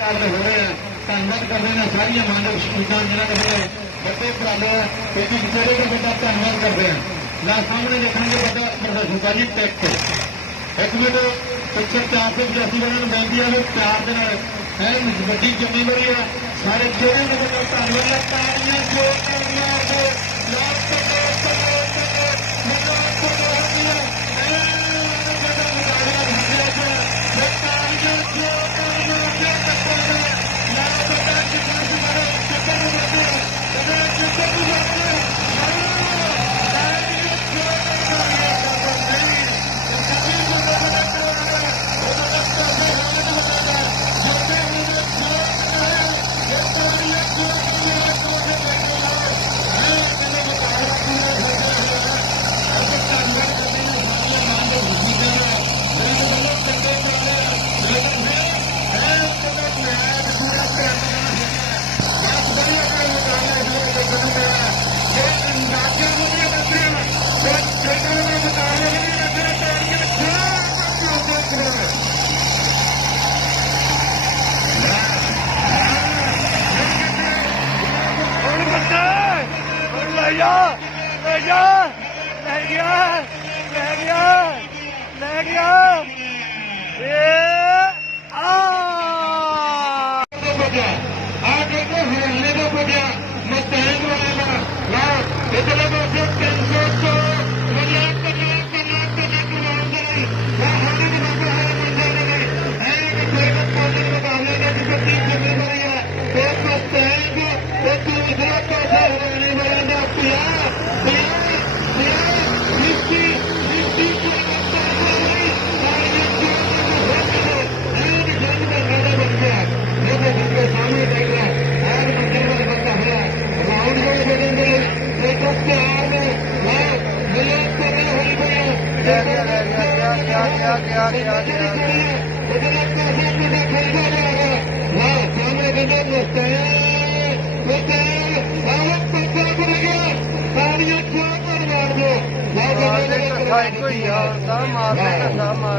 ਮੁਕਾਬਲੇ ਹੋ ਰਹੇ ਆ। ਧੰਨਵਾਦ ਕਰਦੇ ਨੇ ਸਾਰੀਆਂ ਮਾਨਵ ਸ਼ਹੀਦਾਂ ਜਿਨ੍ਹਾਂ ਨੇ ਬੜੇ ਵੱਡੇ ਉਪਰਾਲੇ ਤੇ ਜਿਹੜੇ ਦਾ ਵੱਡਾ ਧੰਨਵਾਦ ਕਰਦੇ ਆ। ਨਾ ਸਾਹਮਣੇ ਦੇਖਣਗੇ ਵੱਡਾ ਪ੍ਰਦਰਸ਼ਨ ਜੀ ਟੈਕ ਇੱਕ ਮਿੰਟ ਪਿੱਛੇ 485 ਵਾਲਿਆਂ ਨੂੰ ਬੇਨਤੀ ਹੈ ਪਿਆਰ ਦੇ ਨਾਲ ਹੈ ਵੱਡੀ ਜ਼ਿੰਮੇਵਾਰੀ ਆ ਸਾਰੇ ਜਿਹੜੇ ਨੇ ਧੰਨਵਾਦ ਤਾੜੀਆਂ ਜੋੜੀਆਂ हरियाणे का बढ़िया मुस्तैद वाला इधर पासे 300 मार